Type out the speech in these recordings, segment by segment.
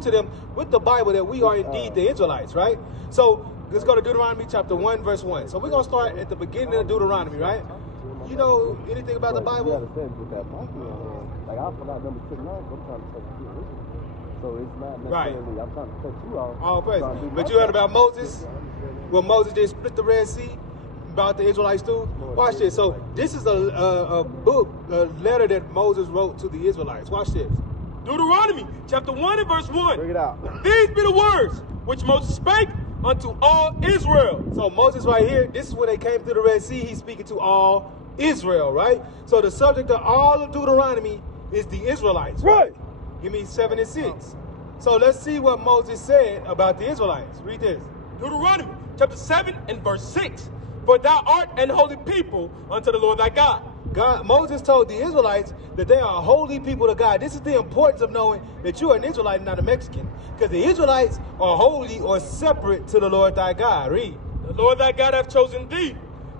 prove to them with the Bible that we are indeed the Israelites, right? So let's go to Deuteronomy chapter 1, verse 1. So we're going to start at the beginning of Deuteronomy, right? You know anything about the Bible? Like I forgot number 6 9, but I'm trying to touch you. So it's not necessarily I'm trying to touch you off. All praise. But you heard about Moses? When Moses did split the Red Sea, about the Israelites too? Watch this. So this is a letter that Moses wrote to the Israelites. Watch this. Deuteronomy chapter 1 and verse 1. Bring it out. These be the words which Moses spake unto all Israel. So Moses right here, this is when they came through the Red Sea. He's speaking to all Israel, right? So the subject of all of Deuteronomy is the Israelites. Right. Give me 7 and 6. So let's see what Moses said about the Israelites. Read this. Deuteronomy chapter 7 and verse 6. For thou art an holy people unto the Lord thy God. Moses told the Israelites that they are a holy people to God. This is the importance of knowing that you are an Israelite and not a Mexican. Because the Israelites are holy or separate to the Lord thy God. Read. The Lord thy God hath chosen thee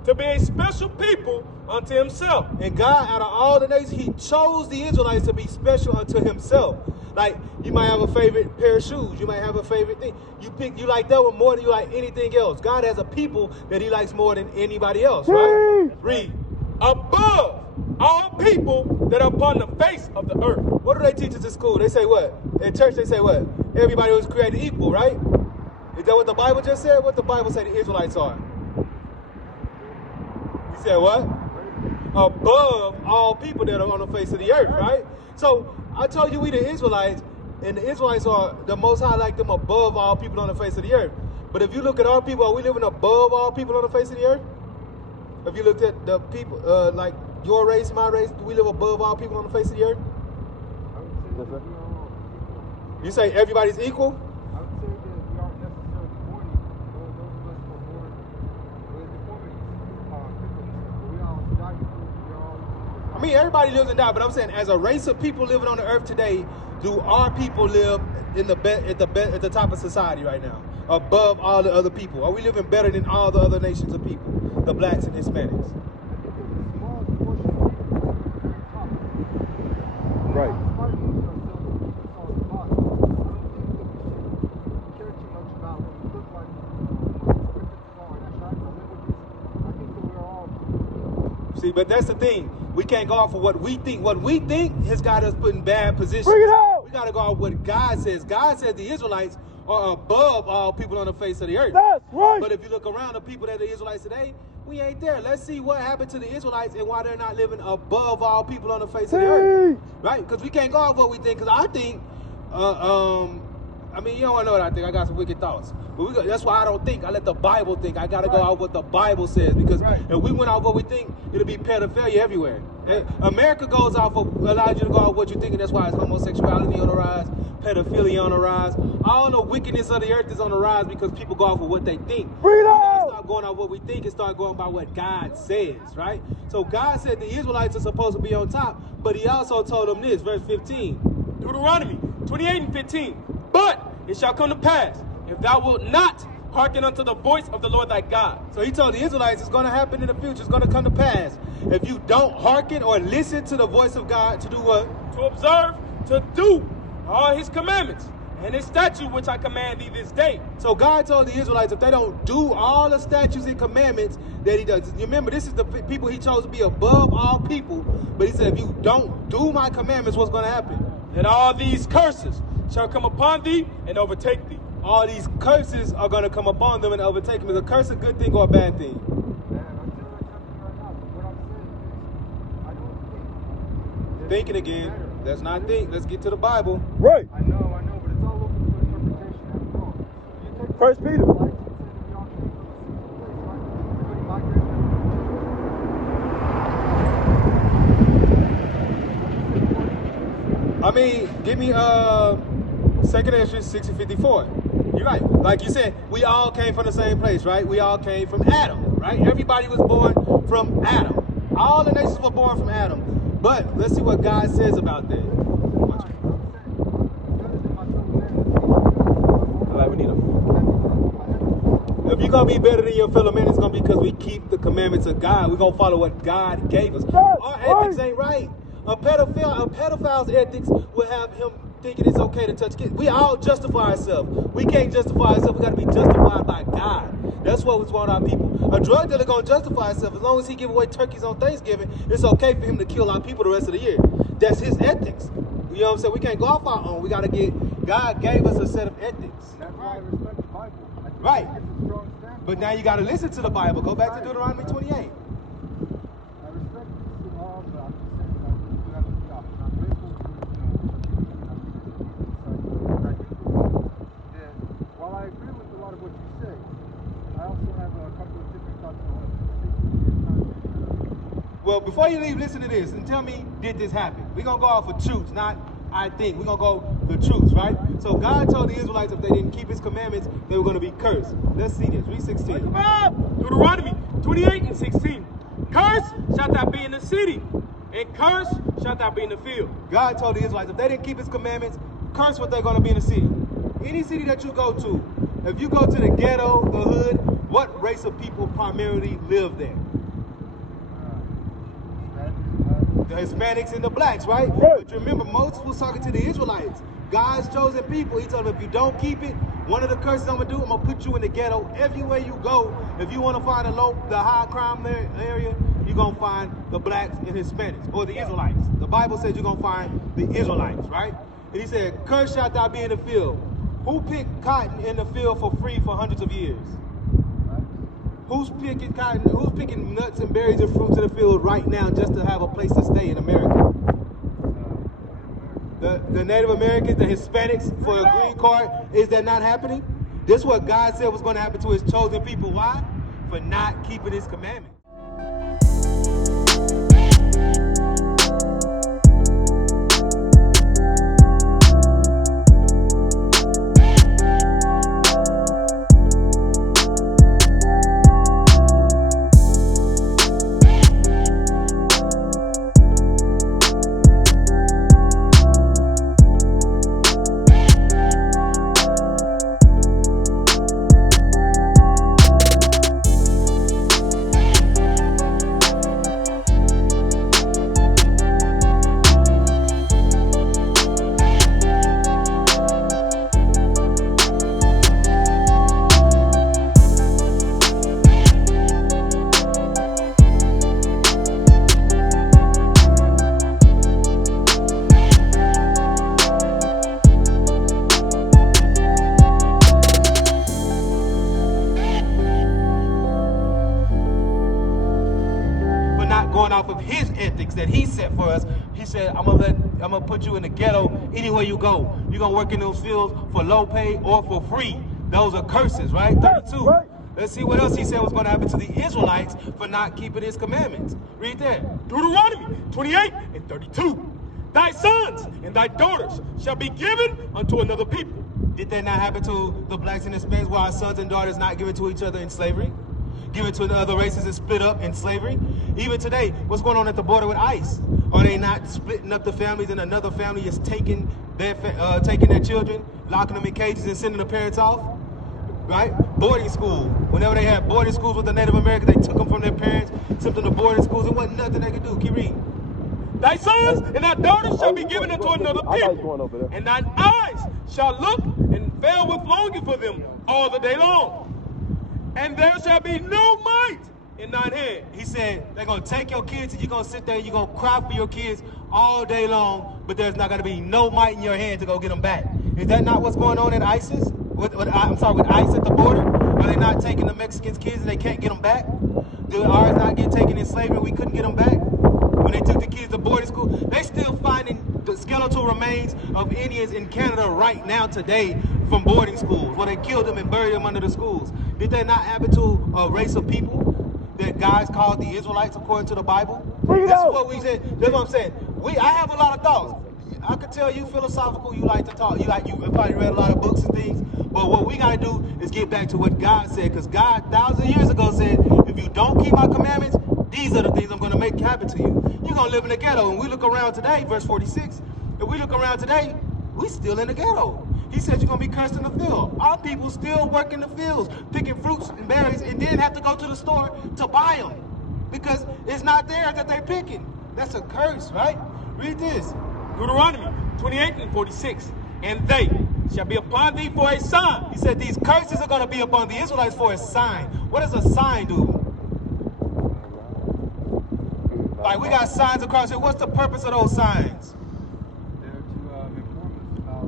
to be a special people unto himself. And God, out of all the nations, he chose the Israelites to be special unto himself. Like, you might have a favorite pair of shoes. You might have a favorite thing. You like that one more than you like anything else. God has a people that he likes more than anybody else, right? Read. Above all people that are upon the face of the earth. What do they teach us in school? They say what? In church, they say what? Everybody was created equal, right? Is that what the Bible just said? What the Bible say the Israelites are? You said what? Above all people that are on the face of the earth, right? So I told you we the Israelites, and the Israelites are the Most High like them above all people on the face of the earth. But if you look at our people, are we living above all people on the face of the earth? If you looked at the people, like your race, my race, do we live above all people on the face of the earth? You say everybody's equal? I would say that we aren't necessarily born equal. Those of us who are born with deformities, we all die equal. I mean, everybody lives and dies, but I'm saying as a race of people living on the earth today, do our people live in at the top of society right now, above all the other people? Are we living better than all the other nations of people, the blacks and Hispanics? Right. See, but that's the thing. We can't go off of what we think. What we think has got us put in bad positions. Bring it out. We got to go off what God says. God says the Israelites are above all people on the face of the earth. That's right. But if you look around the people that are the Israelites today, we ain't there. Let's see what happened to the Israelites and why they're not living above all people on the face of the earth. Right? Because we can't go off what we think. Because I think, I mean, you don't want to know what I think. I got some wicked thoughts. But that's why I don't think. I let the Bible think. I got to go off what the Bible says. Because if we went off what we think, it'll be pedophilia everywhere. America goes off of, allows you to go off what you think, and that's why it's homosexuality on the rise, pedophilia on the rise. All the wickedness of the earth is on the rise because people go off of what they think. Bring it out! out! Start going off what we think and start going by what God says, right? So God said the Israelites are supposed to be on top, but he also told them this, verse 15. Deuteronomy 28 and 15. But it shall come to pass, if thou wilt not hearken unto the voice of the Lord thy God. So he told the Israelites it's going to happen in the future. It's going to come to pass. If you don't hearken or listen to the voice of God to do what? To observe, to do all his commandments and his statute which I command thee this day. So God told the Israelites if they don't do all the statutes and commandments that he does. You remember, this is the people he chose to be above all people. But he said if you don't do my commandments, what's going to happen? That all these curses shall come upon thee and overtake thee. All these curses are going to come upon them and overtake them. Is a curse a good thing or a bad thing? Thinking again. Let's not think. Let's get to the Bible. Right. I know, but it's all open to interpretation. First Peter. I mean, give me 2nd Ezra 6 and 54. You're right. Like you said, we all came from the same place, right? We all came from Adam, right? Everybody was born from Adam. All the nations were born from Adam. But let's see what God says about that. If you're going to be better than your fellow man, it's going to be because we keep the commandments of God. We're going to follow what God gave us. Our ethics ain't right. A pedophile's ethics will have him thinking it's okay to touch kids. We all justify ourselves. We can't justify ourselves. We got to be justified by God. That's what we want our people. A drug dealer going to justify himself. As long as he give away turkeys on Thanksgiving, it's okay for him to kill our people the rest of the year. That's his ethics. You know what I'm saying? We can't go off our own. We got to get, God gave us a set of ethics. That's why I respect the Bible. Right. It's a strong standpoint. But now you got to listen to the Bible. Go back to Deuteronomy 28. I respect the law, but I'm just saying that you have to be off. I'm grateful for I do believe that while I agree with a lot of what you say, I also have a couple of different thoughts on what Well, before you leave, listen to this and tell me, did this happen? We're going to go off of truths, not I think. We're going to go the truths, right? So God told the Israelites if they didn't keep his commandments, they were going to be cursed. Let's see this. Read 16. Come on. Deuteronomy 28 and 16. Cursed shalt thou be in the city, and cursed shalt thou be in the field. God told the Israelites if they didn't keep his commandments, curse what they're going to be in the city. Any city that you go to, if you go to the ghetto, the hood, what race of people primarily live there? The Hispanics and the blacks, right? But you remember, Moses was talking to the Israelites, God's chosen people. He told them, if you don't keep it, one of the curses I'm going to do, I'm going to put you in the ghetto. Everywhere you go, if you want to find the high crime area, you're going to find the blacks and Hispanics, or the Israelites. The Bible says you're going to find the Israelites, right? And he said, cursed shalt thou be in the field. Who picked cotton in the field for free for hundreds of years? Who's picking cotton? Who's picking nuts and berries and fruits in the field right now just to have a place to stay in America? The Native Americans, the Hispanics for a green card. Is that not happening? This is what God said was going to happen to his chosen people. Why? For not keeping his commandments. That he set for us. He said, I'm gonna put you in the ghetto anywhere you go. You're gonna work in those fields for low pay or for free. Those are curses, right? 32. Right. Let's see what else he said was gonna happen to the Israelites for not keeping his commandments. Read that. Deuteronomy 28 and 32. Thy sons and thy daughters shall be given unto another people. Did that not happen to the blacks and Hispanics, where our sons and daughters not given to each other in slavery? Given to the other races and split up in slavery? Even today, what's going on at the border with ICE? Are they not splitting up the families and another family is taking their children, locking them in cages and sending the parents off? Right? Boarding school. Whenever they had boarding schools with the Native Americans, they took them from their parents, sent them to boarding schools. There wasn't nothing they could do. Keep reading. Thy sons and thy daughters shall be given unto another people, and thine eyes shall look and fail with longing for them all the day long. And there shall be no might in thine hand. He said, they're going to take your kids and you're going to sit there and you're going to cry for your kids all day long, but there's not going to be no might in your hand to go get them back. Is that not what's going on at ISIS? With ICE at the border? Are they not taking the Mexicans' kids and they can't get them back? Did ours not get taken in slavery and we couldn't get them back? When they took the kids to boarding school, they still finding the skeletal remains of Indians in Canada right now today from boarding schools, where they killed them and buried them under the schools. Did that not happen to a race of people that God's called the Israelites according to the Bible? That's what we said. That's what I'm saying. I have a lot of thoughts. I could tell you philosophical, you like to talk. You probably read a lot of books and things. But what we got to do is get back to what God said. Because God, thousands of years ago, said, if you don't keep my commandments, these are the things I'm going to make happen to you. You're going to live in the ghetto. And we look around today, verse 46. If we look around today, we still in the ghetto. He said you're going to be cursed in the field. Our people still work in the fields, picking fruits and berries, and then have to go to the store to buy them. Because it's not there that they're picking. That's a curse, right? Read this. Deuteronomy 28 and 46. And they shall be upon thee for a sign. He said these curses are going to be upon the Israelites for a sign. What does a sign do? Like, we got signs across here. What's the purpose of those signs?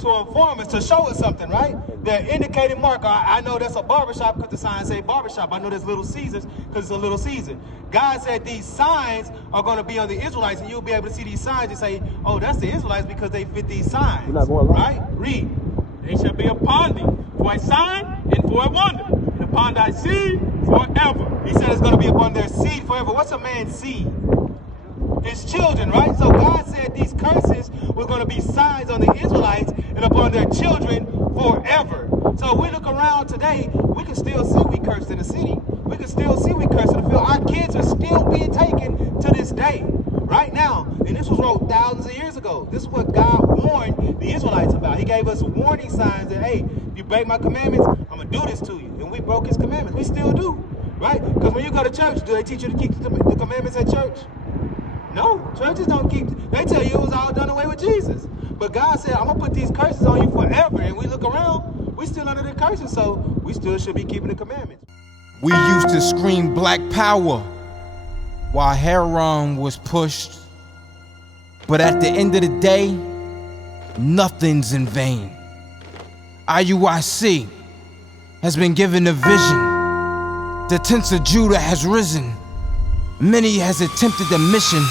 To inform us, to show us something, right? They're indicating marker. I know that's a barbershop because the signs say barbershop. I know there's Little Caesars because it's a Little Caesar. God said these signs are going to be on the Israelites, and you'll be able to see these signs and say, oh, that's the Israelites because they fit these signs. You're not going long. Right? Read. They shall be upon thee for a sign and for a wonder, and upon thy seed forever. He said it's going to be upon their seed forever. What's a man's seed? His children, right? So God said these curses were going to be signs on the Israelites and upon their children forever. So we look around today, we can still see we cursed in the city. We can still see we cursed in the field. Our kids are still being taken to this day, right now. And this was wrote thousands of years ago. This is what God warned the Israelites about. He gave us warning signs that, hey, if you break my commandments, I'm going to do this to you. And we broke his commandments. We still do, right? Because when you go to church, do they teach you to keep the commandments at church? No, churches don't keep, they tell you it was all done away with Jesus. But God said, I'm going to put these curses on you forever. And we look around, we still under the curses, so we still should be keeping the commandments. We used to scream black power while Heron was pushed. But at the end of the day, nothing's in vain. IUIC has been given a vision. The tents of Judah has risen. Many has attempted the mission,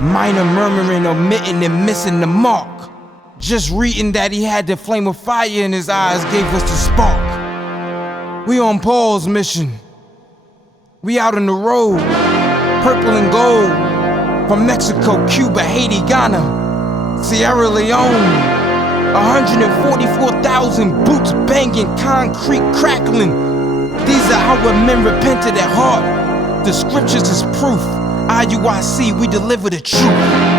minor murmuring, omitting, and missing the mark. Just reading that he had the flame of fire in his eyes gave us the spark. We on Paul's mission. We out on the road, purple and gold, from Mexico, Cuba, Haiti, Ghana, Sierra Leone. 144,000 boots banging, concrete crackling. These are how men repented at heart. The scriptures is proof. IUIC, we deliver the truth.